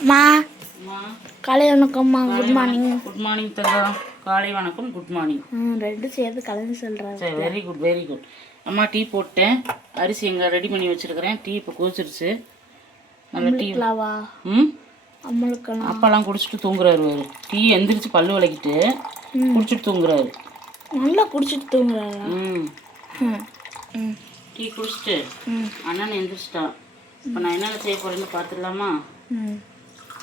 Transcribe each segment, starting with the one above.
மா. காலை வணக்கம்மா குட் மார்னிங் குட் மார்னிங் தங்கம் காலை வணக்கம் குட் மார்னிங் ரெண்டும் சேர்த்து கலந்து சொல்கிறாரு சரி வெரி குட் வெரி குட் அம்மா டீ போட்டேன். அரிசி எங்கே ரெடி பண்ணி வச்சிருக்கிறேன். டீ இப்போ கொதிச்சிருச்சு. நல்ல டீ ம்? அப்பாலாம் குடிச்சிட்டு தூங்குறாரு வேறு டீ எந்திரிச்சு பல்லு விளக்கிட்டு குடிச்சிட்டு தூங்குறாரு. நல்லா குடிச்சிட்டு தூங்குறாரா? ம். டீ குடிச்சிட்டு அண்ணன் எந்திரிச்சிட்டான். இப்போ நான் என்னென்ன செய்ய போறேன்னு பார்த்துடலாமா ம்.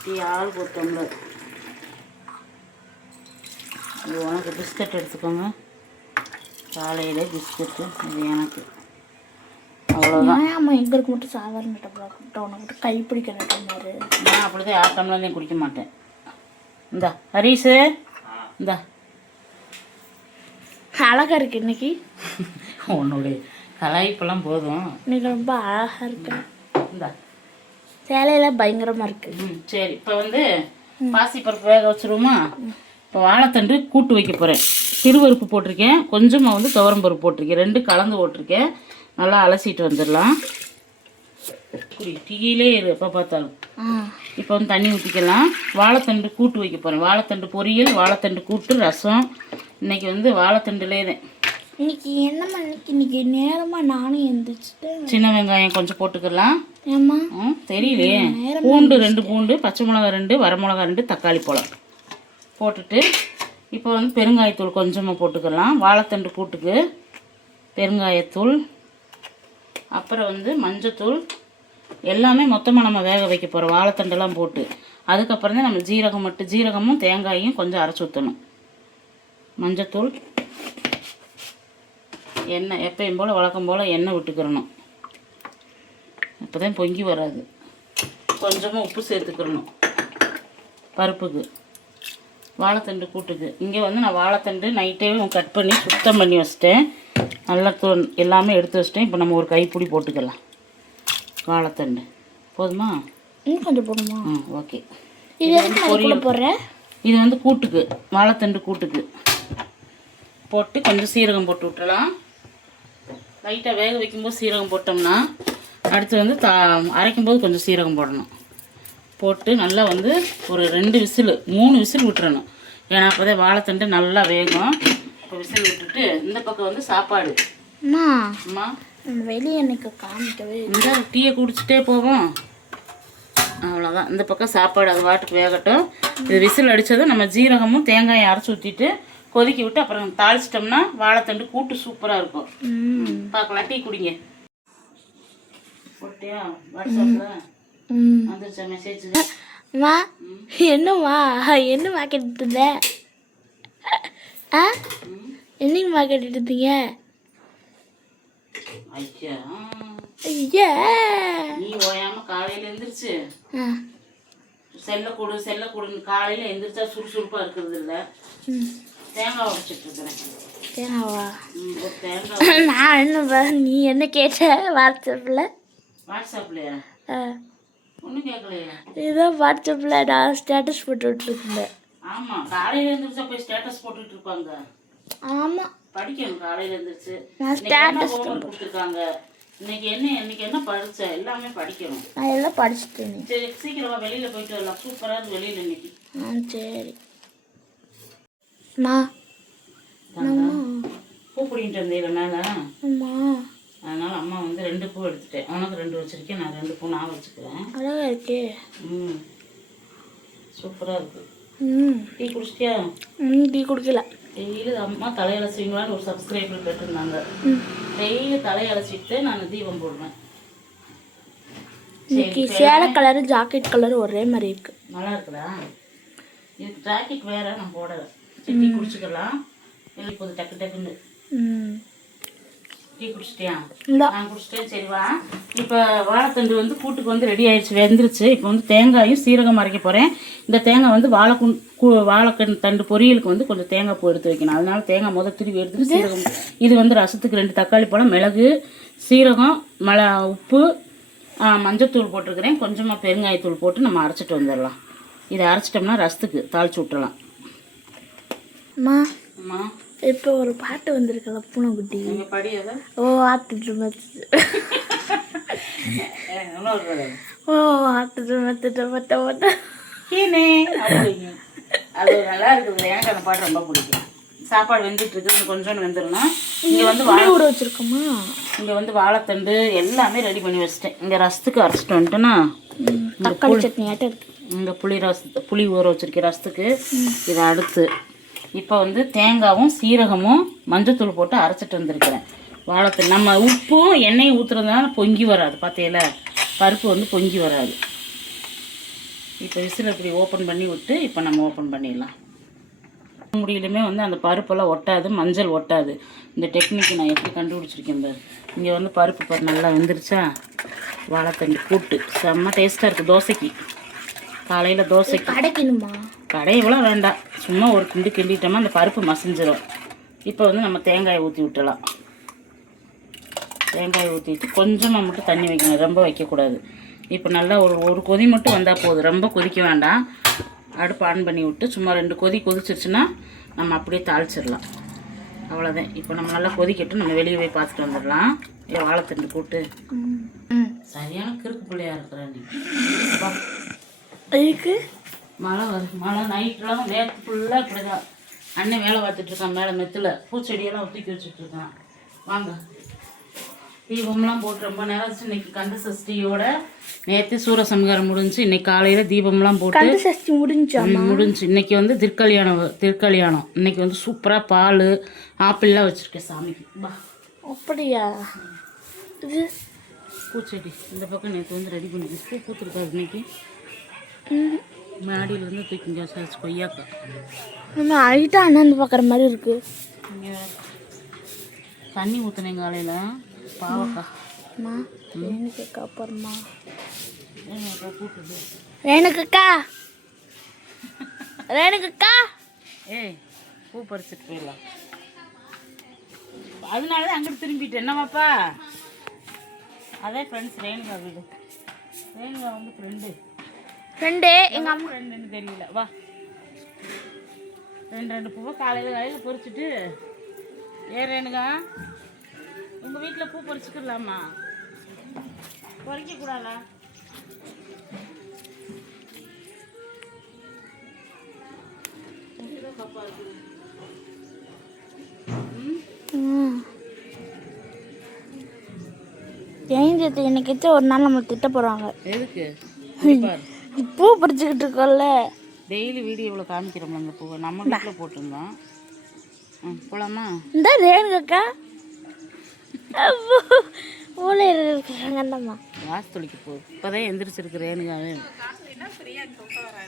டீ ஆள் போட்டோம்ல. இது உனக்கு பிஸ்கட் எடுத்துக்கோங்க. காலையில் பிஸ்கட்டு இது எனக்கு. அவ்வளோதான் எங்களுக்கு மட்டும் சாதாரண டப்பா கூப்பிட்டா உனக்கு மட்டும் கை பிடிக்கிற டம்ளாரு நான் அப்படிதான் யார் டம்ளர்லையும் குடிக்க மாட்டேன். இந்தா ஹரீஸு இந்தா. அழகா இருக்கு இன்னைக்கு. உன்னுடைய கலாய்ப்பெல்லாம் போதும். இன்னைக்கு ரொம்ப அழகா இருக்கு. இந்தா. சேலையெல்லாம் பயங்கரமாக இருக்கு. ம் சரி. இப்போ வந்து பாசிப்பருப்பு வேக வச்சுருவோமா? இப்போ வாழைத்தண்டு கூட்டு வைக்க போகிறேன் சிறுபருப்பு போட்டிருக்கேன். கொஞ்சமாக வந்து துவரம்பருப்பு போட்டிருக்கேன். ரெண்டு கலந்து போட்டிருக்கேன். நல்லா அலசிட்டு வந்துடலாம். குடி டீயிலே இரு எப்போ பார்த்தாலும். இப்போ வந்து தண்ணி ஊற்றிக்கலாம் வாழைத்தண்டு கூட்டு வைக்க போகிறேன் வாழைத்தண்டு பொரியல் வாழைத்தண்டு கூட்டு ரசம். இன்னைக்கு வந்து வாழைத்தண்டுலே தான் இன்னைக்கு என்னம்மா இன்னைக்கு இன்னைக்கு நேரமா நானும் எந்திரிச்சிட்டு சின்ன வெங்காயம் கொஞ்சம் போட்டுக்கலாம். ஏம்மா? ம் தெரியலையே. பூண்டு ரெண்டு பூண்டு பச்சை மிளகா ரெண்டு வரமிளகா ரெண்டு தக்காளி பழம் போட்டுட்டு இப்போ வந்து பெருங்காயத்தூள் கொஞ்சமாக போட்டுக்கலாம். வாழைத்தண்டு கூட்டுக்கு பெருங்காயத்தூள் அப்புறம் வந்து மஞ்சத்தூள் எல்லாமே மொத்தமாக நம்ம வேக வைக்க போகிறோம் வாழைத்தண்டெல்லாம் போட்டு. அதுக்கப்புறம் தான் நம்ம ஜீரகம் மட்டும் ஜீரகமும் தேங்காயும் கொஞ்சம் அரைச்சி ஊற்றணும் மஞ்சத்தூள் எண்ணெய் எப்பயும் போல் வழக்கம் போல் எண்ணெய் விட்டுக்கிறணும். அப்போ தான் பொங்கி வராது. கொஞ்சமாக உப்பு சேர்த்துக்கிறணும். பருப்புக்கு. வாழைத்தண்டு கூட்டுக்கு. இங்கே வந்து நான் வாழைத்தண்டு நைட்டே கட் பண்ணி சுத்தம் பண்ணி வச்சிட்டேன். நல்லா தூ எல்லாமே எடுத்து வச்சிட்டேன். இப்போ நம்ம ஒரு கைப்பிடி போட்டுக்கலாம். வாழைத்தண்டு. போதுமா? கொஞ்சம் போடுமா? ம் ஓகே. இது கூட போடுறேன்? இது வந்து கூட்டுக்கு. வாழைத்தண்டு கூட்டுக்கு. போட்டு கொஞ்சம் சீரகம் போட்டு விட்டுறலாம். லைட்டாக வேக வைக்கும்போது சீரகம் போட்டோம்னா அடுத்து வந்து தா அரைக்கும்போது கொஞ்சம் சீரகம் போடணும். போட்டு நல்லா வந்து ஒரு ரெண்டு விசில் மூணு விசில் விட்டுறணும். ஏன்னா அப்போ வாழைத்தண்டு நல்லா வேகும். இப்போ விசில் விட்டுட்டு இந்த பக்கம் வந்து சாப்பாடு. அம்மா வெளியே எனக்கு காமிக்கவே இந்த டீயை குடிச்சிட்டே போவோம். அவ்வளோதான் இந்த பக்கம் சாப்பாடு அது வாட்டுக்கு வேகட்டும். இது விசில் அடித்ததும் நம்ம ஜீரகமும் தேங்காயும் அரைச்சி ஊற்றிட்டு கொதிக்க விட்டு அப்புறம் தாளிச்சிட்டோம்னா வாழைத்தண்டு கூட்டு சூப்பராக இருக்கும். ம். பார்க்கலாம். டீ குடிங்க. போட்டியா? வாட்ஸ்அப்பில் ம். வந்துருச்சா மெசேஜ் அம்மா என்னம்மா? என்னம்மா கேட்டுட்டு இருந்த ஆ என்னைக்குமா கேட்டுட்டு இருந்தீங்க ஐயா. ஐயா. நீ ஓயாம காலையில் எந்திரிச்சு. செல்ல கூடு செல்ல கூடுன்னு காலையில் எந்திரிச்சா சுறுசுறுப்பாக இருக்கிறது இல்லை. ம். தேங்காய் தேங்காய் நான் என்ன நீ என்ன கேட்ட வாட்ஸ்அப்பில் வாட்ஸ்அப்லையா? ஒன்றும் கேட்கலையா ஏதோ வாட்ஸ்அப்பில் நான் ஸ்டேட்டஸ் போட்டு விட்டுருந்தேன் ஆமா காலையில எழுந்திரிச்சா போய் ஸ்டேட்டஸ் போட்டுட்டு இருப்பாங்க ஆமாம் படிக்கணும் காலையில எழுந்திரிச்சு நான் ஹோம்ஒர்க் கொடுத்துருக்காங்க? இன்னைக்கு என்ன இன்னைக்கு என்ன எல்லாமே படிக்கணும். நான் எல்லாம் சரி சீக்கிரமா வெளியில போயிட்டு வரலாம். வெளியில இன்னைக்கு ஆ சரி. அம்மா. தாங்க. பூ பிடிங்கிட்டு வந்தீங்கள மேல. அம்மா. அதனால அம்மா வந்து ரெண்டு பூ எடுத்துட்டேன். உனக்கு ரெண்டு வச்சிருக்கேன். நான் ரெண்டு பூ நான் வச்சுக்கிறேன். அழகா இருக்கே. ம். சூப்பரா இருக்கு. ம். டீ குடிச்சிட்டியா? ம் டீ குடிக்கல. டெய்லி அம்மா தலையலசிங்களான்னு ஒரு சப்ஸ்கிரைபர் கேட்டிருந்தாங்க. ம். டெய்லி தலையலசிட்டு நான் தீபம் போடுவேன். இன்னைக்கு சேலை கலரு ஜாக்கெட் கலர் ஒரே மாதிரி இருக்கு. நல்லா இருக்குதா? இதுக்கு ஜாக்கெட் வேற நான் போடலை. டீ குடிச்சுக்கலாம். இப்போது டக்கு டக்குன்னு. டீ குடிச்சிட்டியா? நான் குடிச்சிட்டேன். சரி வா. இப்போ வாழைத்தண்டு வந்து கூட்டுக்கு வந்து ரெடி ஆயிடுச்சு வெந்துருச்சு. இப்போ வந்து தேங்காயும் சீரகம் அரைக்க போகிறேன் இந்த தேங்காய் வந்து வாழைக்குண் கூ வாழைக்கண் தண்டு பொரியலுக்கு வந்து கொஞ்சம் தேங்காய் பூ எடுத்து வைக்கணும். அதனால தேங்காய் முத திருவி எடுத்துட்டு சீரகம். இது வந்து ரசத்துக்கு ரெண்டு தக்காளி பழம் மிளகு சீரகம் மிள உப்பு மஞ்சத்தூள் போட்டிருக்கிறேன். கொஞ்சமாக பெருங்காயத்தூள் போட்டு நம்ம அரைச்சிட்டு வந்துடலாம். இதை அரைச்சிட்டோம்னா ரசத்துக்கு தாளிச்சு விட்டுறலாம் அம்மா அம்மா. இப்போ ஒரு பாட்டு வந்திருக்கல பூனைக்குட்டி. நீங்கள் படி அதை? ஓ ஆத்துட்டு இன்னொரு ஓ ஆட்டுது மத்துட்டு மத்த மத்த. கீனே அப்படிங்க. அது நல்லா இருக்குது எனக்கு அந்த பாட்டு ரொம்ப பிடிக்கும். சாப்பாடு வெந்துட்டு இருக்கு கொஞ்சோண்டு வெந்துடணும். இங்கே வந்து வாழை ஊற வச்சிருக்கோமா? இங்கே வந்து வாழைத்தண்டு எல்லாமே ரெடி பண்ணி வச்சிட்டேன். இங்கே ரசத்துக்கு அரைச்சிட்டு வந்துட்டேன்னா தக்காளி சட்னி ஆட்டம் இருக்கு. இந்த புளி ரச புளி ஊற வச்சிருக்க ரசத்துக்கு இதை அடுத்து இப்போ வந்து தேங்காவும் சீரகமும் மஞ்சத்தூள் போட்டு அரைச்சிட்டு வந்திருக்கிறேன். வாழைத்தூள். நம்ம உப்பும் எண்ணெயும் ஊற்றுறதுனால பொங்கி வராது பார்த்தீங்களா பருப்பு வந்து பொங்கி வராது. இப்போ விசில் இப்படி ஓப்பன் பண்ணி விட்டு இப்போ நம்ம ஓப்பன் பண்ணிடலாம். முடியலுமே வந்து அந்த பருப்பெல்லாம் ஒட்டாது மஞ்சள் ஒட்டாது. இந்த டெக்னிக் நான் எப்படி கண்டுபிடிச்சிருக்கேன் பாரு. இங்கே வந்து பருப்பு பாரு நல்லா வெந்துருச்சா? வாழைத்தண்டு கூட்டு. செம்ம டேஸ்ட்டாக இருக்குது தோசைக்கு. காலையில் தோசைக்கு. அடைக்கணுமா? கடையெல்லாம் வேண்டாம். சும்மா ஒரு கிண்டு கிண்டிட்டோமா அந்த பருப்பு மசிஞ்சிரும். இப்போ வந்து நம்ம தேங்காயை ஊற்றி விட்டலாம் தேங்காயை ஊற்றிட்டு கொஞ்சமாக மட்டும் தண்ணி வைக்கணும். ரொம்ப வைக்கக்கூடாது. இப்போ நல்லா ஒரு ஒரு கொதி மட்டும் வந்தால் போதும். ரொம்ப கொதிக்க வேண்டாம். அடுப்பு ஆன் பண்ணி விட்டு சும்மா ரெண்டு கொதி கொதிச்சிருச்சுன்னா நம்ம அப்படியே தாளிச்சிடலாம். அவ்வளோதான் இப்போ நம்ம நல்லா கொதிக்கட்டும். நம்ம வெளியே போய் பார்த்துட்டு வந்துடலாம். ஏ வாழைத்தண்டு கூட்டு ம். சரியான கிறுக்கு பிள்ளையா இருக்கிறேன் நீ. மழை வருது. மழை நைட்லாம் நேற்று ஃபுல்லாக இப்படி தான் அண்ணன் வேலை பார்த்துட்டு இருக்கான் மேலே மெத்தில். பூச்செடியெல்லாம் தூக்கி வச்சுட்டு இருக்கான். வாங்க. தீபம்லாம் போட்டு ரொம்ப நேரம் ஆச்சு. இன்னைக்கு கந்த சஷ்டியோட நேற்று சூரசம்ஹாரம் முடிஞ்சு இன்னைக்கு காலையில் தீபம்லாம் போட்டு கந்த சஷ்டி முடிஞ்சா முடிஞ்சு. இன்னைக்கு வந்து திருக்கல்யாணம் திருக்கல்யாணம். இன்னைக்கு வந்து சூப்பராக பால் ஆப்பிள்லாம் வச்சுருக்கேன் சாமிக்கு. பா அப்படியா? இது? பூச்செடி. இந்த பக்கம் நேற்று வந்து ரெடி பண்ணி பூ பூத்துருக்காது இன்னைக்கு. மாடியிலேருந்து தூக்கிங்க சாச்சு கொய்யாக்கா நம்ம ஹைட்டாக அண்ணாந்து பார்க்குற மாதிரி இருக்கு. இங்கே தண்ணி ஊற்றுனேன் காலையில் பாவக்கா. அம்மா ரேணுக்கா அப்புறமா ரேணுக்கா ரேணுக்கா ஏய் பூ பறிச்சுட்டு போயிடலாம் அதனால தான் அங்கிட்டு திரும்பிட்டு என்னமாப்பா அதே ஃப்ரெண்ட்ஸ் ரேணுகா வீடு. ரேணுகா வந்து ஃப்ரெண்டு ஃப்ரெண்டு எங்கள் அம்மா. ஃப்ரெண்டுன்னு தெரியல. வா. ரெண்டு ரெண்டு பூவை காலையில் காலையில் பறிச்சுட்டு ஏ ரேணுகா. உங்கள் வீட்டில் பூ பறிச்சுக்கலாமா பறிக்கக்கூடாதா ஜெயந்தி என்னைக்காச்சும் ஒரு நாள் நம்ம திட்ட போகிறாங்க எதுக்கு? பூ பறிச்சுக்கிட்டு இருக்கோம்ல. டெய்லி வீடியோவில் காமிக்கிறோம்ல அந்த பூவை. நம்ம வீட்டில் போட்டிருந்தோம். ம் போலாமா? இந்த ரேணுக்கா மூளை இருக்காங்க அந்தம்மா வாசு இப்போதான் எந்திரிச்சிருக்கு ரேணுகாவே.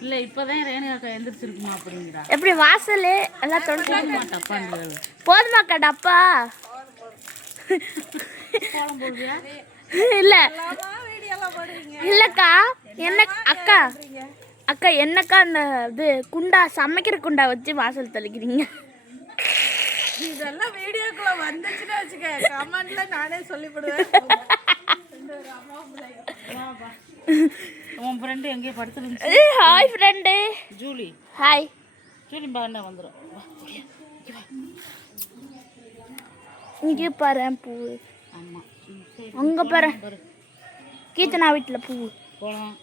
இல்லை இப்போதான் ரேணுகாக்கா எந்திரிச்சிருக்குமா அப்படிங்கிறா. எப்படி வாசல்? எல்லாம் போதுமா டப்பாண்டு போதுமாக்கா டப்பா? இல்ல. இல்லக்கா. என்ன அக்கா? அக்கா என்னக்கா அந்த இது குண்டா சமைக்கிற குண்டா வச்சு வாசல் தெளிக்கிறீங்க? இதெல்லாம் வீடியோக்குள்ள வந்துச்சுன்னு வச்சுக்க கமெண்ட்ல நானே சொல்லிவிடுவேன். உன் ஃப்ரெண்டு எங்கேயோ படுத்துருந்துச்சு. Hi friend Julie. Hi Julie பாருங்க வந்துடும். இங்க பாரு பூ. ஆமாம் அங்க பாரு. கீர்த்தனா வீட்டில் பூ. போகலாம்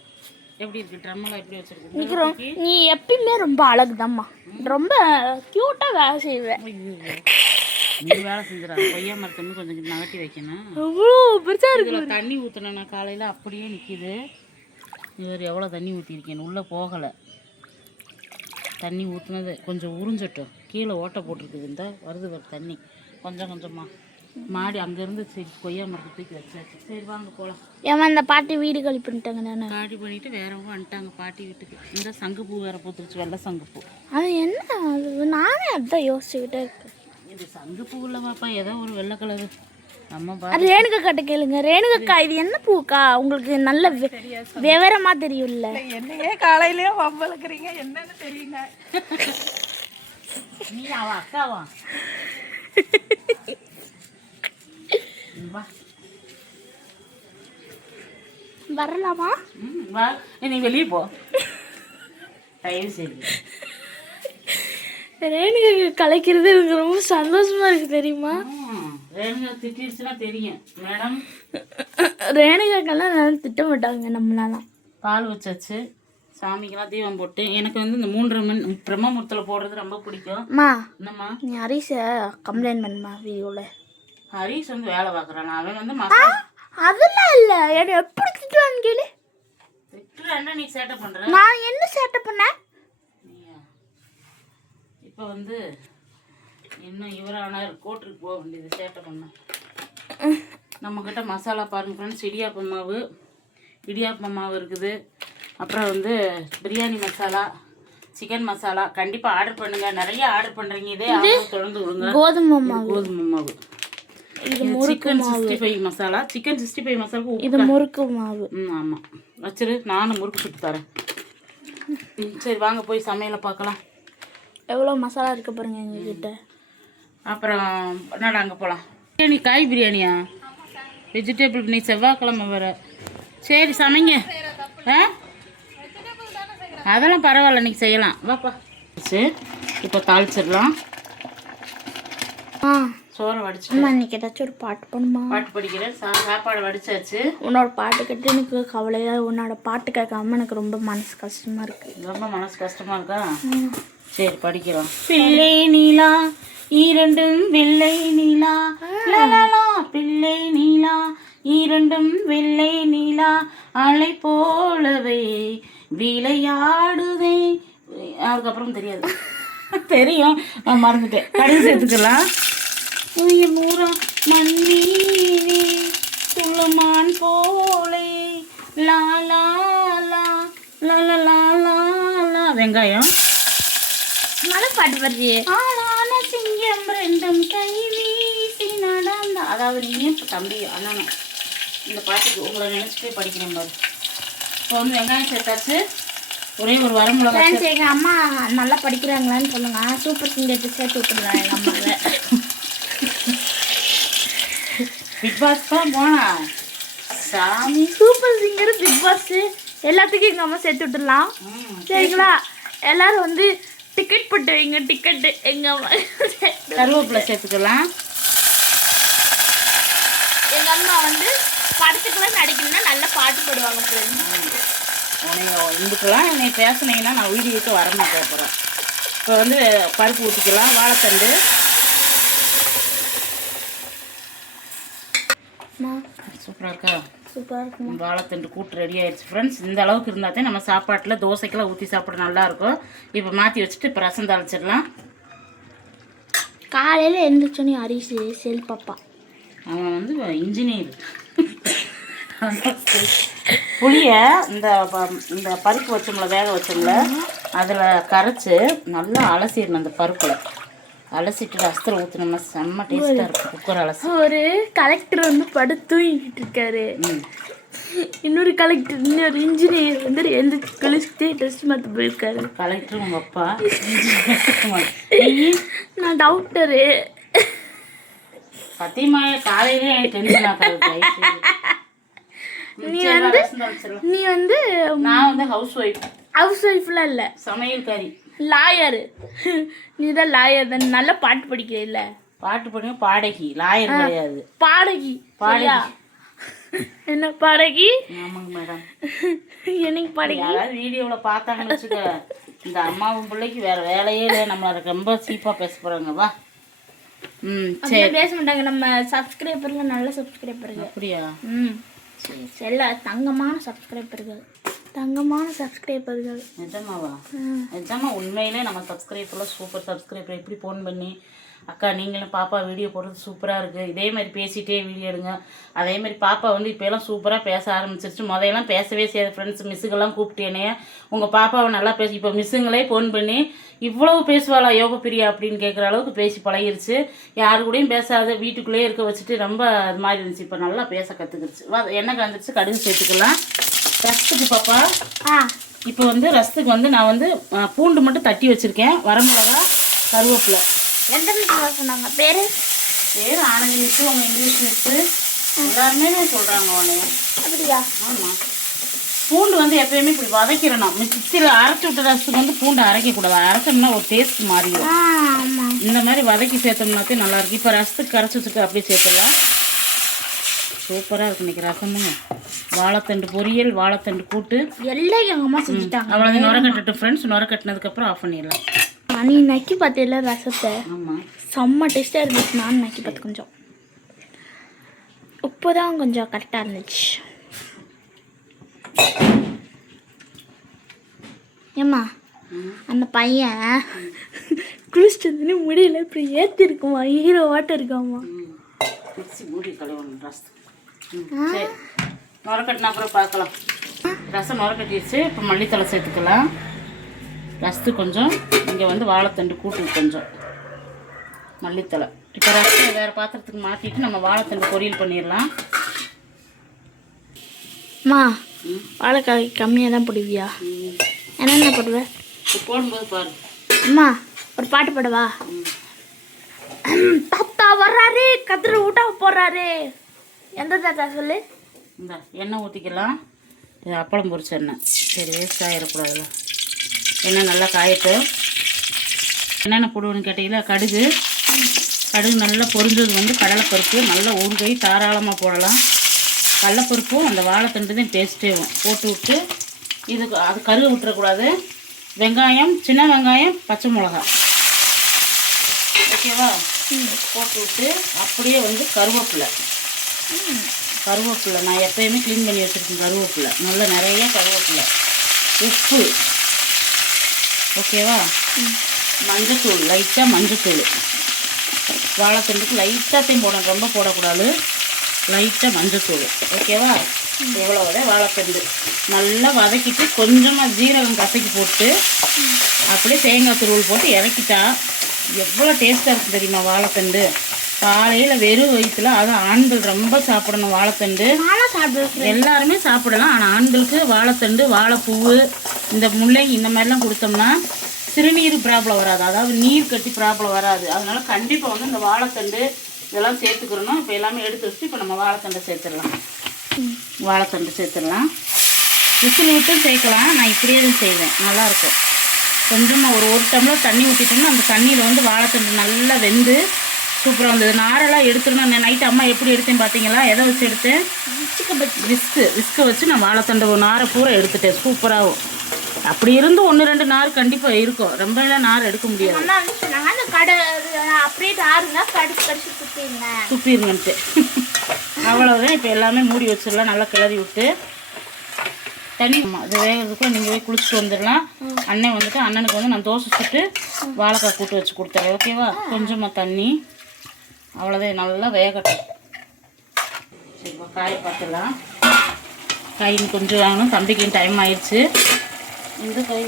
எப்படி இருக்கு ட்ரம்மெல்லாம் எப்படி வச்சிருக்கு நீ எப்பயுமே ரொம்ப அழகுதாம்மா. ரொம்ப க்யூட்டாக வேலை செய்வேன். நீ வேலை செஞ்சிடாது கொய்யா மரத்தை கொஞ்சம் நகட்டி வைக்கணும். அவ்வளோ பெருசா இருக்கு தண்ணி ஊற்றினேன்னா காலையில் அப்படியே நிற்கிது இவர் எவ்வளோ தண்ணி ஊற்றிருக்கேன் உள்ளே போகலை. தண்ணி ஊற்றுனது கொஞ்சம் உறிஞ்சட்டும். கீழே ஓட்டை போட்டிருக்குது. இந்த வருது வர தண்ணி. கொஞ்சம் கொஞ்சமாக மாடி அங்கேருந்து சரி கொய்யா மரத்தை தூக்கி வச்சாச்சு. சரி வாங்க போகலாம் ஏன் அந்த பாட்டி வீடு கழி பண்ணிட்டாங்க தானே? காடி பண்ணிட்டு வேறவங்க வந்துட்டாங்க பாட்டி வீட்டுக்கு. இந்த சங்குப்பூ வேற பூத்துருச்சு வெள்ளை சங்குப்பூ. அது என்ன? அது நானே அதான் யோசிச்சுக்கிட்டே இருக்கேன். இது சங்குப்பூ இல்லை பாப்பா ஏதோ ஒரு வெள்ளை கலரு நம்ம பா அது ரேணுகா கிட்ட கேளுங்க. ரேணுகக்கா இது என்ன பூக்கா? உங்களுக்கு நல்ல வி- விவரமா தெரியும்ல. என்னையே காலையிலயே வம்பளுக்குறீங்க. என்னன்னு தெரியுங்க நீ அவ அக்காவா? வா. வரலாமா? வா. நீ வெளியே போ. தயவு செய்து ரேணுகா கலைக்கிறது எனக்கு ரொம்ப சந்தோஷமா இருக்கு தெரியுமா? ரேணுகா திட்டிடுச்சுன்னா தெரியும். மேடம் ரேணுகாக்கெல்லாம் நல்லா திட்ட மாட்டாங்க நம்மளாலாம். பால் வச்சாச்சு. சாமிக்கெல்லாம் தீபம் போட்டு. எனக்கு வந்து இந்த மூன்றரை மணி பிரம்மமுகூர்த்தத்தில் போடுறது ரொம்ப பிடிக்கும். அம்மா என்னம்மா? நீ ஹரிஷை கம்ப்ளைண்ட் பண்ணுமா வீடியோவில் ஹரிஷ் வந்து வேலை பார்க்குறான். அவன் வந்து அதெல்லாம் இல்லை. என்னை எப்படி திட்டுவான்னு கேளு. திட்டுறேன்னா நீ சேட்டை பண்ணுற நான் என்ன சேட்டை பண்ணேன்? இப்போ வந்து இன்னும் இவரானார் கோர்ட்டுக்கு போக வேண்டியது சேட்டை பண்ண. நம்மக்கிட்ட மசாலா பாருங்க ஃப்ரெண்ட்ஸ் இடியாப்பம் மாவு இடியாப்பம் மாவு இருக்குது. அப்புறம் வந்து பிரியாணி மசாலா சிக்கன் மசாலா. கண்டிப்பாக ஆர்டர் பண்ணுங்க. நிறைய ஆர்டர் பண்ணுறீங்க இதே தொடர்ந்து விடுங்க கோதுமை மாவு. கோதுமை மாவு. இது chicken sixty five masala. Chicken sixty five மசாலாவுக்கு இது முறுக்கு மாவு. ம் ஆமாம் வச்சிரு நானும் முறுக்கு சுட்டு தரேன். சரி வாங்க போய் சமையலை பார்க்கலாம். எவ்வளோ மசாலா இருக்கு பாருங்க எங்ககிட்ட? அப்புறம் என்னடா அங்கே போகலாம் பிரியாணி காய் பிரியாணியா? வெஜிடபிள் நீ செவ்வாய்க்கிழமை வர சரி சமைங்க. ஆ? அதெல்லாம் பரவாயில்ல இன்னைக்கு செய்யலாம். வாப்பா. சரி இப்போ தாளிச்சிடலாம். ஆ. சோறை வடிச்சு அம்மா இன்னைக்கு ஏதாச்சும் ஒரு பாட்டு பண்ணுமா பாட்டு படிக்கிறேன். சாப்பாடு வடிச்சாச்சு. உன்னோட பாட்டு கேட்டு எனக்கு கவலையா உன்னோட பாட்டு கேட்காம எனக்கு ரொம்ப மனசு கஷ்டமா இருக்கு. ரொம்ப மனசு கஷ்டமா இருக்கா? சரி படிக்கிறோம். பிள்ளை நீலா இரண்டும் வெள்ளை நீலா. லலலா பிள்ளை நீலா இரண்டும் வெள்ளை நீலா. அலை போலவே விளையாடுதே. அதுக்கப்புறம் தெரியாது. தெரியும். நான் மறந்துட்டேன். கடைசி சேர்த்துக்கலாம் ഉയമുറ മണ്ണീനെ തുളുമാൻ പോലെ ലാലാ வெங்காயம். மழை பாட்டு வருது ஆளான சிங்கம் ரெண்டும் கை வீசி நடந்த. அதாவது நீங்கள் தம்பி அண்ணனும் இந்த பாட்டுக்கு உங்களை நினச்சிட்டே படிக்கிறேன் பாரு. இப்போ வந்து வெங்காயம் சேர்த்தாச்சு. ஒரே ஒரு வரமுளை எங்கள் அம்மா நல்லா படிக்கிறாங்களான்னு சொல்லுங்க. சூப்பர் சிங்கத்தை சேர்த்து விட்டுருந்தாங்க அம்மாவை. பிக் பாஸ் தான் போனா சாமி. Super singer Bigg Boss. எல்லாத்துக்கும் எங்கள் அம்மா சேர்த்து விட்டுடலாம். சரிங்களா? எல்லாரும் வந்து டிக்கெட் போட்டு வைங்க டிக்கெட்டு எங்கள் அம்மா கருவேப்பிலை சேர்த்துக்கலாம் எங்கள் அம்மா வந்து படத்துக்குலாம் நடிக்கணும்னா நல்லா பாட்டு பாடுவாங்க உன்னைய இதுக்கெல்லாம் என்னை பேசுனீங்கன்னா நான் வீடியோக்கு வர மாட்டேன் அப்புறம். இப்போ வந்து பருப்பு ஊற்றிக்கலாம் வாழைத்தண்டு. சூப்பராக இருக்கா? சூப்பராக இருக்கும்? வாழைத்தண்டு கூட்டு ரெடி ஆயிடுச்சு. ஃப்ரெண்ட்ஸ் இந்த அளவுக்கு இருந்தால் தான் நம்ம சாப்பாட்டில் தோசைக்கெல்லாம் ஊற்றி சாப்பிட நல்லாயிருக்கும் இப்போ மாற்றி வச்சுட்டு இப்போ ரசம் தாளிச்சிடலாம். காலையில் எழுந்திரிச்சோன்னே ஹரிஷ் செல் பாப்பா. அவன் வந்து இன்ஜினியர் புளியை இந்த இந்த பருப்பு வச்சோம்ல வேக வச்சோம்ல அதில் கரைச்சி நல்லா அலசிடணும் அந்த பருப்பில். அலசிட்டு ரசத்தில் ஊற்றினோம்னா செம்ம டேஸ்ட்டாக இருக்கும் குக்கர் அலசி. ஒரு கலெக்டர் வந்து படுத்து தூங்கிட்டு இருக்காரு. இன்னொரு கலெக்டர் இன்னொரு இன்ஜினியர் வந்து எழுந்திரிச்சு குளிச்சுட்டு ட்ரெஸ் மாற்ற போயிருக்காரு. கலெக்டர் உங்கள் அப்பா. நான் டாக்டரு சத்தியமா காலையிலே டென்ஷன் ஆகாது நீ வந்து நீ வந்து நான் வந்து ஹவுஸ் ஒய்ஃப் ஹவுஸ் ஒய்ஃப்லாம் இல்லை சமையல்காரி லாயரு நீ தான் லாயர் தான் நல்லா பாட்டு படிக்கிற இல்ல? பாட்டு பண்ணி பாடகி. லாயர் கிடையாது. பாடகி. பாடகி. என்ன பாடகி? ஆமாங்க மேடம் எனக்கு பாடகி? யாராவது வீடியோவில் பார்த்தாங்கன்னு வச்சுக்க இந்த அம்மாவும் பிள்ளைக்கு வேற வேலையே இல்லை. நம்மளை ரொம்ப சீப்பாக பேச போகிறாங்க வா. ம் சரி. பேச மாட்டாங்க. நம்ம சப்ஸ்கிரைபர்ல நல்ல சப்ஸ்கிரைபர்கள் அப்படியா? ம். சரி செல்ல தங்கமான சப்ஸ்கிரைபர்கள் தங்கமான சப்ஸ்கிரைபர்கள் நிஜமாவா? நிஜமா உண்மையிலே நம்ம சப்ஸ்கிரைபர்லாம் சூப்பர் சப்ஸ்கிரைபர் எப்படி ஃபோன் பண்ணி அக்கா நீங்களும் பாப்பா வீடியோ போடுறது சூப்பராக இருக்குது இதே மாதிரி பேசிகிட்டே வீடியோ எடுங்க. அதே மாதிரி பாப்பா வந்து இப்போலாம் சூப்பராக பேச ஆரம்பிச்சிருச்சு. முதல்லாம் பேசவே செய்யாது ஃப்ரெண்ட்ஸ் மிஸ்ஸுக்கெல்லாம் கூப்பிட்டேனே உங்கள் பாப்பாவை நல்லா பேசி. இப்போ மிஸ்ஸுங்களே ஃபோன் பண்ணி இவ்வளவு பேசுவாளா யோக பிரியா அப்படின்னு கேட்குற அளவுக்கு பேசி பழகிருச்சு. யாரு கூடயும் பேசாத வீட்டுக்குள்ளேயே இருக்க வச்சுட்டு ரொம்ப அது மாதிரி இருந்துச்சு. இப்போ நல்லா பேச கற்றுக்கிருச்சு வா எண்ணெய் காஞ்சிருச்சு கடுகு சேர்த்துக்கலாம். ரசத்துக்கு பாப்பா. ஆ. இப்போ வந்து ரசத்துக்கு வந்து நான் வந்து பூண்டு மட்டும் தட்டி வச்சுருக்கேன். வரமிளகா கருவேப்பிலை. எந்த சொன்னாங்க? பேரு? பேர் ஆனந்தி மிஸ்ஸு உங்கள் இங்கிலீஷ் மிஸ்ஸு எல்லாருமே சொல்கிறாங்க உன்னைய அப்படியா? ஆமாம் பூண்டு வந்து எப்பயுமே இப்படி வதக்கிடணும் மிக்சியில் அரைச்சி விட்ட ரசத்துக்கு வந்து பூண்டு அரைக்கக்கூடாது. அரைச்சோம்னா ஒரு டேஸ்ட் மாறிடும். இந்த மாதிரி வதக்கி சேர்த்தோம்னாத்தே நல்லா இருக்கு இப்போ ரசத்துக்கு கரைச்சி வச்சுருக்க அப்படியே சேர்த்துடலாம். சூப்பராக இருக்கு இன்னைக்கு ரசமுங்க வாழைத்தண்டு பொரியல் வாழைத்தண்டு கூட்டு. எல்லாம் எங்கள் அம்மா செஞ்சுட்டாங்க. அவ்வளோ நுர கட்டட்டும் ஃப்ரெண்ட்ஸ் நுர கட்டினதுக்கப்புறம் ஆஃப் பண்ணிடலாம். நீ நக்கி பார்த்தேல ரசத்தை. ஆமாம் செம்ம டேஸ்ட்டாக இருந்துச்சு. நான் நக்கி பார்த்து கொஞ்சம். உப்பு தான் கொஞ்சம் கரெக்டாக இருந்துச்சு. ஏம்மா அந்த பையன் குளிச்சுட்டு வந்து முடியல. இப்படி ஏற்றி இருக்குமா? ஹீரோ வாட்டம் இருக்காமா மூடி கழுவணும் ம், சரி. நுர கட்டினா அப்புறம் பார்க்கலாம். ரசம் நுர கட்டிடுச்சு இப்போ மல்லித்தலை சேர்த்துக்கலாம். ரசத்துக்கு கொஞ்சம். இங்கே வந்து வாழைத்தண்டு கூட்டு கொஞ்சம். மல்லித்தலை இப்போ ரசத்தை வேறு பாத்திரத்துக்கு மாற்றிட்டு நம்ம வாழைத்தண்டு பொரியல் பண்ணிடலாம். அம்மா. வாழைக்காய் கம்மியாக தான் போடுவியா? என்னென்ன போடுவேன் போடும்போது பாரு. அம்மா ஒரு பாட்டு பாடவா? தாத்தா வர்றாரு. கதிர ஊட்ட போறாரு. எந்த தாத்தா சொல்லு? இந்த எண்ணெய் ஊற்றிக்கலாம் இது அப்பளம் பொரிச்ச எண்ணெய். சரி வேஸ்ட் ஆகிடக்கூடாதுல எண்ணெய் நல்லா காயட்டும். என்னென்ன போடுவேன்னு கேட்டிங்களா? கடுகு. கடுகு நல்லா பொரிஞ்சது வந்து கடலைப்பருப்பு. நல்லா கை தாராளமாக போடலாம். கடலைப்பருப்பும் அந்த வாழைத்தண்டு தான் டேஸ்ட்டே போட்டு விட்டு இதுக்கு அது கருக விட்டுறக்கூடாது. வெங்காயம் சின்ன வெங்காயம் பச்சை மிளகா. ஓகேவா? போட்டு விட்டு அப்படியே வந்து கருவேப்பிலை. கருவேப்பிலை. நான் எப்பயுமே க்ளீன் பண்ணி வச்சுருக்கேன் கருவேப்பிலை. நல்லா நிறைய கருவேப்பிலை. உப்பு. ஓகேவா? மஞ்சத்தூள். லைட்டாக மஞ்சத்தூள். வாழைத்தண்டுக்கு லைட்டாத்தையும் போடணும். ரொம்ப போடக்கூடாது. லைட்டாக மஞ்சத்தூள். ஓகேவா? எவ்வளோவே வாழைத்தண்டு. நல்லா வதக்கிட்டு கொஞ்சமாக ஜீரகம் கசக்கி போட்டு அப்படியே தேங்காய் துருவல் போட்டு இறக்கிட்டா எவ்வளோ டேஸ்ட்டாக இருக்கும் தெரியுமா வாழைத்தண்டு? காலையில் வெறும் வயிற்றுல அதுவும் ஆண்கள் ரொம்ப சாப்பிடணும் வாழைத்தண்டு. எல்லாருமே சாப்பிடலாம். ஆனால் ஆண்களுக்கு வாழைத்தண்டு வாழைப்பூவு இந்த முள்ளங்கி இந்த மாதிரிலாம் கொடுத்தோம்னா சிறுநீர் ப்ராப்ளம் வராது. அதாவது நீர் கட்டி ப்ராப்ளம் வராது. அதனால கண்டிப்பாக வந்து இந்த வாழைத்தண்டு இதெல்லாம் சேர்த்துக்கிறணும் இப்போ எல்லாமே எடுத்து வச்சுட்டு இப்போ நம்ம வாழைத்தண்டை சேர்த்துடலாம். வாழைத்தண்டு சேர்த்துடலாம். விசில் விட்டு சேர்க்கலாம். நான் இப்படியே தான் செய்வேன். நல்லாயிருக்கும். கொஞ்சமாக ஒரு ஒரு டம்ளர் தண்ணி ஊற்றிட்டோம்னா அந்த தண்ணியில் வந்து வாழைத்தண்டு நல்லா வெந்து சூப்பராக வந்தது. நாரெல்லாம் எடுத்துடணும் நைட்டு அம்மா எப்படி எடுத்தேன் பார்த்தீங்களா? எதை வச்சு எடுத்தேன் விஸ்கு விஸ்கை வச்சு நான் வாழைத்தண்டு நாரை பூரா எடுத்துட்டேன். சூப்பராகவும் அப்படி இருந்து ஒன்று ரெண்டு நார் கண்டிப்பாக இருக்கும். ரொம்ப எல்லாம் நார் எடுக்க முடியாது. துப்பிடுங்கன்ட்டு. அவ்வளோதான் இப்போ எல்லாமே மூடி வச்சிடலாம். நல்லா கிளறி விட்டு. தண்ணி அது வேகிறதுக்குள்ள நீங்கள் போய் குளிச்சுட்டு வந்துடலாம். அண்ணன் வந்துட்டு அண்ணனுக்கு வந்து நான் தோசை சுட்டு வாழைக்காய் கூட்டு வச்சு கொடுத்துறேன். ஓகேவா கொஞ்சமாக தண்ணி. அவ்வளோதான் நல்லா வேகட்டும். சரிப்பா காயை பார்த்துடலாம். காய் கொஞ்சம் வாங்கணும் தம்பிக்கு டைம் ஆயிடுச்சு. இந்த காய்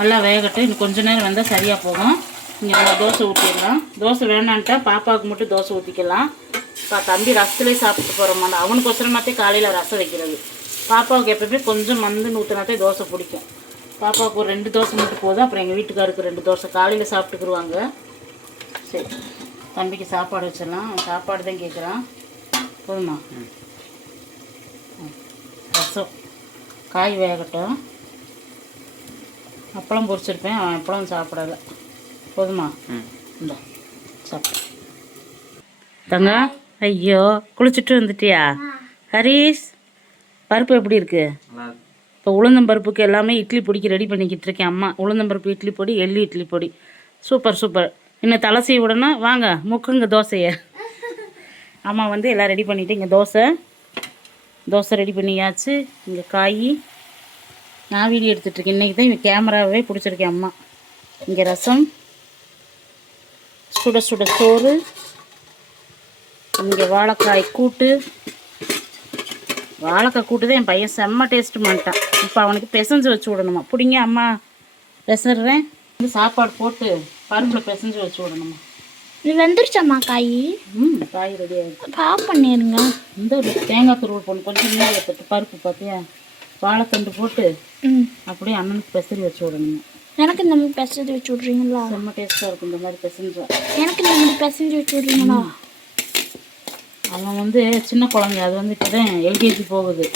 நல்லா வேகட்டும். இன்னும் கொஞ்ச நேரம் வந்தால் சரியாக போகும். இங்கே நல்லா தோசை ஊற்றிடலாம் தோசை வேணான்ட்டா பாப்பாவுக்கு மட்டும் தோசை ஊற்றிக்கலாம் இப்போ தம்பி ரசத்துலேயே சாப்பிட்டு போகிறோம் அவனுக்கு ஒசரமாத்தே காலையில் ரசம் வைக்கிறது. பாப்பாவுக்கு எப்போயுமே கொஞ்சம் மந்து ஊற்றினாத்தே தோசை பிடிக்கும். பாப்பாவுக்கு ஒரு ரெண்டு தோசை மட்டும் போதும். அப்புறம் எங்கள் வீட்டுக்காருக்கு ரெண்டு தோசை. காலையில் சாப்பிட்டுக்குருவாங்க. சரி. தம்பிக்கு சாப்பாடு வச்சிடலாம். சாப்பாடு தான் கேட்குறான் போதுமா. ரசம். காய் வேகட்டும். அப்பளம் பொரிச்சிருப்பேன். அவன் அப்பளம் சாப்பிடல. போதுமா? இந்த சாப்பிடு. தங்க ஐயோ குளிச்சுட்டு வந்துட்டியா? ஹரிஸ் பருப்பு எப்படி இருக்கு? இப்போ உளுந்தம்பருப்புக்கு எல்லாமே இட்லி பொடிக்கு ரெடி பண்ணிக்கிட்டு இருக்கேன். அம்மா உளுந்தம்பருப்பு இட்லி பொடி எள்ளு இட்லி பொடி. Super super. இன்னும் தலை செய்ய விடணும்? வாங்க முக்குங்க தோசையை. அம்மா வந்து எல்லாம் ரெடி பண்ணிட்டு இங்கே தோசை. தோசை ரெடி பண்ணியாச்சு. இங்கே காய். நான் வீடியோ எடுத்துகிட்ருக்கேன் இன்றைக்கி தான் இங்கே கேமராவே பிடிச்சிருக்கேன் அம்மா. இங்கே ரசம். சுட சுட சோறு. இங்கே வாழைக்காய் கூட்டு. வாழைக்காய் கூட்டு தான் என் பையன் செம்ம டேஸ்ட்டு பண்ணிட்டான் இப்போ அவனுக்கு பிசைஞ்சு வச்சு விடணுமா? பிடிங்க அம்மா. பிசைறேன். வந்து சாப்பாடு போட்டு பருப்பில் பிசைஞ்சு வச்சு விடணுமா? இது வெந்துருச்சாம்மா காய்? ம் காய் ரெடி ஆகிடுச்சு ஆஃப் பண்ணிடுங்க இந்த ஒரு தேங்காய் துருவல் போடணும். கொஞ்சம் மேலே பத்து பருப்பு பார்த்தியா வாழைத்தண்டு போட்டு ம். அப்படியே அண்ணனுக்கு பெசரி வச்சு விடணுமா? எனக்கு இந்த மாதிரி பிசைஞ்சு வச்சு விட்றீங்களா? செம்ம டேஸ்ட்டாக இருக்கும் இந்த மாதிரி பெசஞ்சா எனக்கு இந்த மாதிரி பிசைஞ்சு வச்சு விட்றீங்களா? அவன் வந்து சின்ன குழந்தை. அது வந்து இப்போ தான் எல்கேஜி போகுது.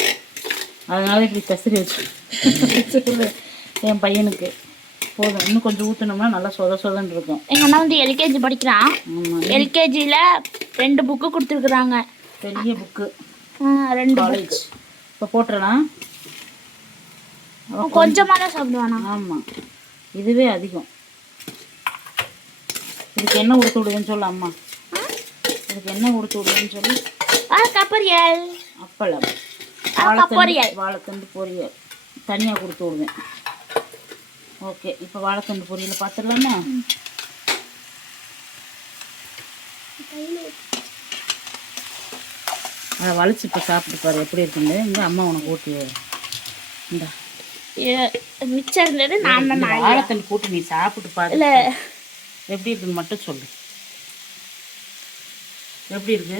அதனால இப்படி பெசரி வச்சு என் பையனுக்கு. போதும். இன்னும் கொஞ்சம் ஊற்றினோம்னா நல்லா சொத சொதன்னு இருக்கும். எங்கள் அண்ணா வந்து எல்கேஜி படிக்கிறான். எல்கேஜியில் ரெண்டு புக்கு கொடுத்துருக்குறாங்க. பெரிய புக்கு ரெண்டு காலேஜ் இப்போ போட்டுறலாம் கொஞ்சமாக தான் சாப்பிடுவானா. ஆமாம் இதுவே அதிகம். இதுக்கு என்ன கொடுத்து விடுவேன்னு சொல்லு அம்மா. இதுக்கு என்ன கொடுத்து விடுவேன்னு சொல்லி. கப்பரியல் அப்பளம். வாழைத்தண்டு பொரியல். தனியாக கொடுத்து விடுவேன். ஓகே இப்போ வாழைத்தண்டு பொரியல் பார்த்துடலாமா அதை வலிச்சு இப்போ சாப்பிட்டு பாரு எப்படி இருக்குன்னு. இங்கே அம்மா உனக்கு ஊட்டி இந்த. மிச்சம் இருந்தது நான் தான் வாழைத்தண்டு கூட்டு நீ சாப்பிட்டு பாரு. இல்லை. எப்படி இருக்குன்னு மட்டும் சொல்லு. எப்படி இருக்கு?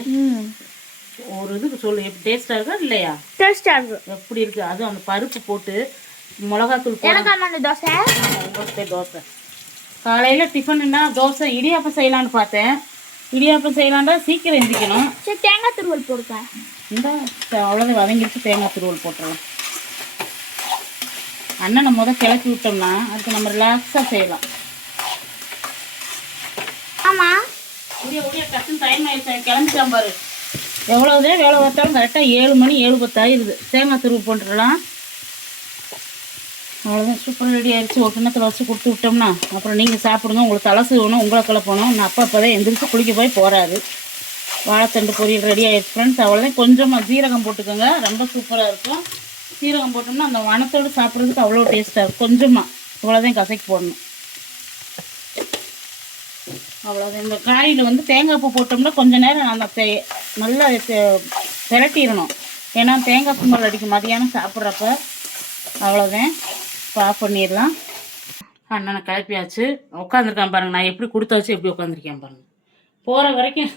ஒரு இதுக்கு சொல்லு எப்படி டேஸ்டா இருக்கா இல்லையா? டேஸ்டாக இருக்கு எப்படி இருக்கு? அதுவும் அந்த பருப்பு போட்டு மிளகாத்தூள் எனக்கு தோசை? தோசை தோசை. காலையில் டிஃபனுன்னா தோசை இடியாப்பம் செய்யலான்னு பார்த்தேன். இடியாப்பம் செய்யலான்டா சீக்கிரம் எந்திக்கணும் சரி தேங்காய் துருவல் போடுக்கேன் இந்த அவ்வளோதான் வதங்கிடுச்சு தேங்காய் துருவல் போட்டுறலாம். அண்ணனை முத கிளப்பி விட்டோம்னா அதுக்கு நம்ம ரிலாக்ஸாக செய்யலாம். ஆமாம் உடைய உடைய டக்குன்னு டைம் ஆயிடுச்சு. கிளம்பிட்டான் பாரு. எவ்வளோதே வேலை பார்த்தாலும் கரெக்டாக ஏழு மணி ஏழு பத்து ஆயிடுது. தேங்காய் துருவு போட்டுடலாம் அவ்வளோதான் சூப்பராக ரெடி ஆகிடுச்சி ஒரு கிண்ணத்தில் வச்சு கொடுத்து விட்டோம்னா அப்புறம் நீங்கள் சாப்பிடுங்க. உங்களுக்கு தலை சீவணும் உங்களை கிளப்பணும் நான் அப்பா அப்போ தான் எந்திரிச்சு குளிக்க போய் போகிறாரு வாழைத்தண்டு பொரியல் ரெடி ஆகிடுச்சு ஃப்ரெண்ட்ஸ் அவ்வளோதான் கொஞ்சமாக ஜீரகம் போட்டுக்கோங்க. ரொம்ப சூப்பராக இருக்கும். சீரகம் போட்டோம்னா அந்த வனத்தோடு சாப்பிட்றதுக்கு அவ்வளோ டேஸ்ட்டாக இருக்கும். கொஞ்சமாக இவ்வளோதான் கசைக்கு போடணும். அவ்வளோதான் இந்த காயில் வந்து தேங்காய் பூ போட்டோம்னா கொஞ்ச நேரம் அந்த தே- நல்லா திரட்டிடணும். ஏன்னா தேங்காய் சும்மல் அடிக்கும். மதியானம் சாப்பிட்றப்ப. அவ்வளோதான் இப்போ ஆஃப் பண்ணிடலாம். அண்ணனை கிளப்பியாச்சு. உட்காந்துருக்கான் பாருங்க. நான் எப்படி கொடுத்து வச்சு எப்படி உட்காந்துருக்கேன் பாருங்க. போகிற வரைக்கும்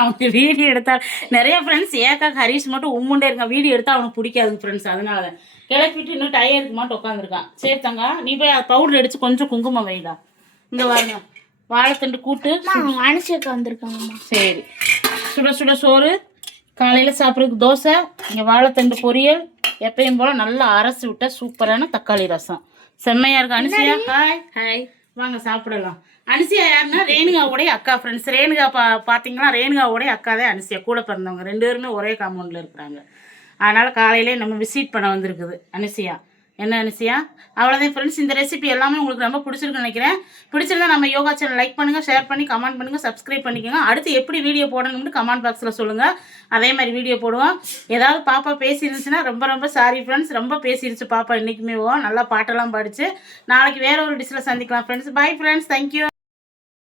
அவங்க வீடியோ எடுத்தால் நிறைய ஃப்ரெண்ட்ஸ் ஏக்கா ஹரிஷ் மட்டும் உம்முண்டே இருக்கான். வீடியோ எடுத்தால் அவனுக்கு பிடிக்காதுங்க ஃப்ரெண்ட்ஸ் அதனால தான் கிளப்பிட்டு இன்னும் டயருக்கு மட்டும் உட்காந்துருக்கான் சரி தங்கா நீ போய் பவுடர் அடித்து கொஞ்சம் குங்குமம் வைடா. இங்கே பாருங்க வாழைத்தண்டு கூட்டு. அனுஷியக்கா வந்திருக்காங்கம்மா சரி. சுட சுட சோறு. காலையில் சாப்பிட்றதுக்கு தோசை இங்கே வாழைத்தண்டு பொரியல் எப்பயும் போல் நல்லா அரைச்சி விட்ட சூப்பரான தக்காளி ரசம். செம்மையா இருக்கு அனுசியா? ஹாய் ஹாய் வாங்க சாப்பிடலாம். அனுசியா யாருன்னா ரேணுகாவுடைய அக்கா ஃப்ரெண்ட்ஸ் ரேணுகா பா பார்த்தீங்களா ரேணுகாவுடைய அக்கா தான் அனுசியா. கூட பிறந்தவங்க. ரெண்டு பேருமே ஒரே காம்பவுண்டில் இருக்கிறாங்க. அதனால் காலையிலே நம்ம விசிட் பண்ண வந்திருக்குது அனுசியா. என்ன அனுசியா அவ்வளோதான் ஃப்ரெண்ட்ஸ் இந்த ரெசிபி எல்லாமே உங்களுக்கு ரொம்ப பிடிச்சிருக்குன்னு நினைக்கிறேன். பிடிச்சிருந்தா நம்ம யோகா சேனல் லைக் பண்ணுங்கள் ஷேர் பண்ணி கமெண்ட் பண்ணுங்கள் சப்ஸ்கிரைப் பண்ணிக்கோங்க. அடுத்து எப்படி வீடியோ போடணும்னு கமெண்ட் பாக்ஸில் சொல்லுங்கள் அதே மாதிரி வீடியோ போடுவோம். ஏதாவது பாப்பா பேசியிருந்துச்சுன்னா ரொம்ப ரொம்ப சாரி ஃப்ரெண்ட்ஸ் ரொம்ப பேசிருச்சு பாப்பா இன்றைக்குமே நல்லா பாட்டெல்லாம் பாடிச்சு. நாளைக்கு வேற ஒரு டிஷ்ஷில் சந்திக்கலாம் ஃப்ரெண்ட்ஸ் பை ஃப்ரெண்ட்ஸ் தேங்க்யூ